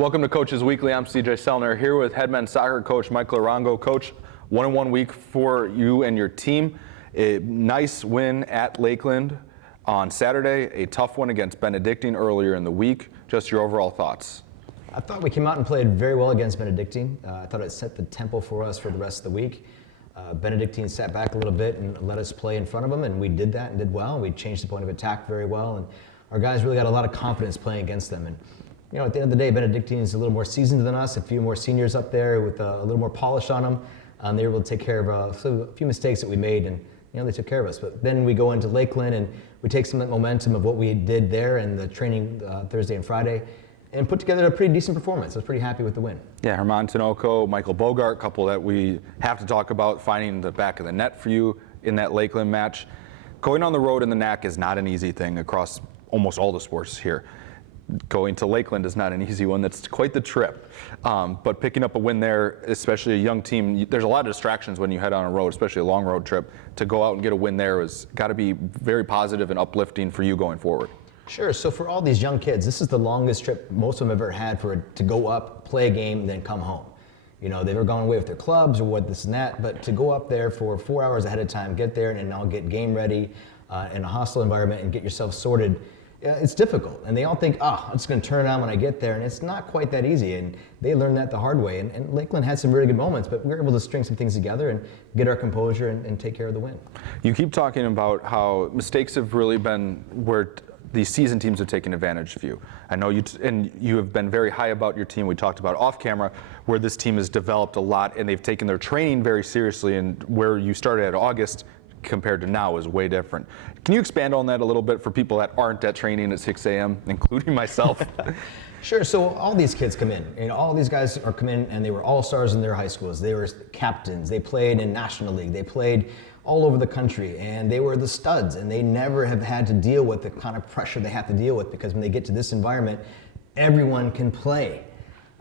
Welcome to Coaches Weekly. I'm CJ Selner here with head men's soccer coach Michael Arango. Coach, 1-1 week for you and your team. A nice win at Lakeland on Saturday, a tough one against Benedictine earlier in the week. Just your overall thoughts. I thought we came out and played very well against Benedictine. I thought it set the tempo for us for the rest of the week. Benedictine sat back a little bit and let us play in front of them, and we did that and did well. We changed the point of attack very well, and our guys really got a lot of confidence playing against them. And you know, at the end of the day, Benedictine is a little more seasoned than us, a few more seniors up there with a little more polish on them. They were able to take care of a few mistakes that we made, and they took care of us. But then we go into Lakeland and we take some momentum of what we did there and the training Thursday and Friday and put together a pretty decent performance. I was pretty happy with the win. Yeah, Herman Tinoco, Michael Bogart, a couple that we have to talk about, finding the back of the net for you in that Lakeland match. Going on the road in the NAC is not an easy thing across almost all the sports here. Going to Lakeland is not an easy one. That's quite the trip. But picking up a win there, especially a young team, there's a lot of distractions when you head on a road, especially a long road trip. To go out and get a win there has got to be very positive and uplifting for you going forward. Sure. So for all these young kids, this is the longest trip most of them have ever had to go up, play a game, then come home. They've ever gone away with their clubs or what this and that, but to go up there for 4 hours ahead of time, get there and now get game ready in a hostile environment and get yourself sorted, it's difficult. And they all think, I'm just going to turn it on when I get there. And it's not quite that easy. And they learned that the hard way. And Lakeland had some really good moments, but we were able to string some things together and get our composure and take care of the win. You keep talking about how mistakes have really been where these seasoned teams have taken advantage of you. I know you have been very high about your team. We talked about off camera where this team has developed a lot and they've taken their training very seriously, and where you started at August compared to now is way different. Can you expand on that a little bit for people that aren't at training at 6 a.m., including myself? Sure. So all these kids come in. All these guys are come in, and they were all stars in their high schools. They were captains. They played in National League. They played all over the country, and they were the studs. And they never have had to deal with the kind of pressure they have to deal with, because when they get to this environment, everyone can play.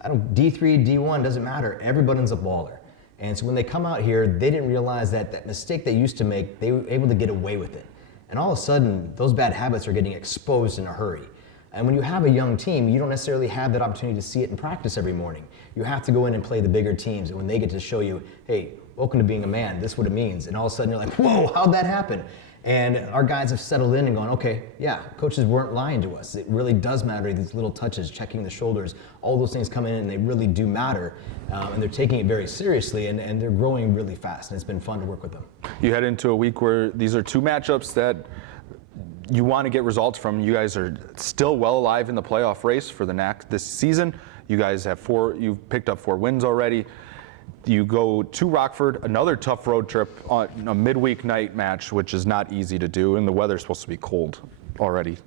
D3, D1 doesn't matter. Everybody's a baller. And so when they come out here, they didn't realize that mistake they used to make, they were able to get away with it. And all of a sudden, those bad habits are getting exposed in a hurry. And when you have a young team, you don't necessarily have that opportunity to see it in practice every morning. You have to go in and play the bigger teams. And when they get to show you, hey, welcome to being a man, this is what it means. And all of a sudden you're like, whoa, how'd that happen? And our guys have settled in and gone, okay, yeah, coaches weren't lying to us. It really does matter, these little touches, checking the shoulders, all those things come in and they really do matter. And they're taking it very seriously, and they're growing really fast, and it's been fun to work with them. You head into a week where these are two matchups that you want to get results from. You guys are still well alive in the playoff race for the NAC this season. You guys have you've picked up 4 wins already. You go to Rockford, another tough road trip on a midweek night match, which is not easy to do, and the weather's supposed to be cold already.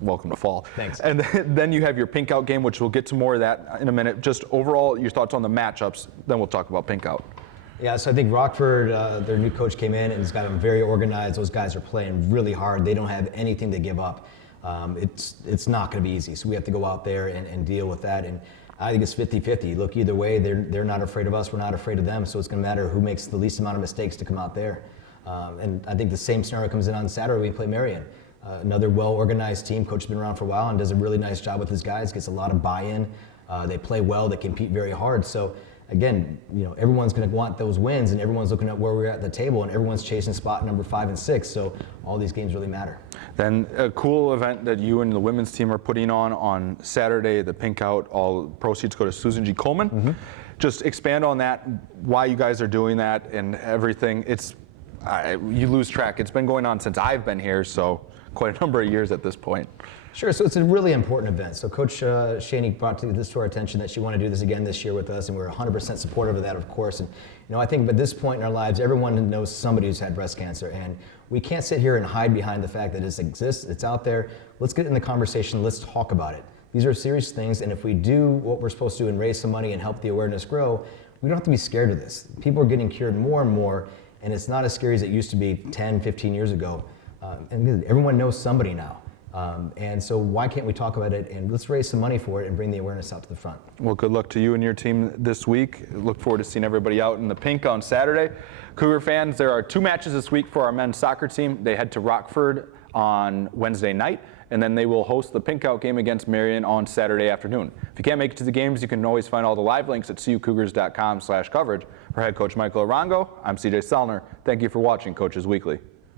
Welcome to fall. Thanks. And then you have your pink out game, which we'll get to more of that in a minute. Just overall, your thoughts on the matchups, then we'll talk about pink out. Yeah, so I think Rockford, their new coach came in and has got them very organized. Those guys are playing really hard. They don't have anything to give up. It's not going to be easy, so we have to go out there and deal with that. And I think it's 50-50. Look, either way, they're not afraid of us. We're not afraid of them. So it's going to matter who makes the least amount of mistakes to come out there. And I think the same scenario comes in on Saturday when we play Marian. Another well-organized team. Coach has been around for a while and does a really nice job with his guys. Gets a lot of buy-in. They play well. They compete very hard. So again, everyone's going to want those wins, and everyone's looking at where we're at the table, and everyone's chasing spot number 5 and 6. So all these games really matter. Then a cool event that you and the women's team are putting on Saturday, the pink out, all proceeds go to Susan G. Coleman. Mm-hmm. Just expand on that, why you guys are doing that and everything. You lose track. It's been going on since I've been here, so quite a number of years at this point. Sure, so it's a really important event. So Coach Shaney brought this to our attention that she wanted to do this again this year with us, and we're 100% supportive of that, of course. And I think at this point in our lives, everyone knows somebody who's had breast cancer, and we can't sit here and hide behind the fact that this exists, it's out there. Let's get in the conversation, let's talk about it. These are serious things, and if we do what we're supposed to do and raise some money and help the awareness grow, we don't have to be scared of this. People are getting cured more and more, and it's not as scary as it used to be 10, 15 years ago. And everyone knows somebody now. And so why can't we talk about it, and let's raise some money for it and bring the awareness out to the front. Well, good luck to you and your team this week. Look forward to seeing everybody out in the pink on Saturday. Cougar fans, there are 2 matches this week for our men's soccer team. They head to Rockford on Wednesday night, and then they will host the Pinkout game against Marian on Saturday afternoon. If you can't make it to the games, you can always find all the live links at cucougars.com/coverage. For head coach Michael Arango, I'm CJ Selner. Thank you for watching Coaches Weekly.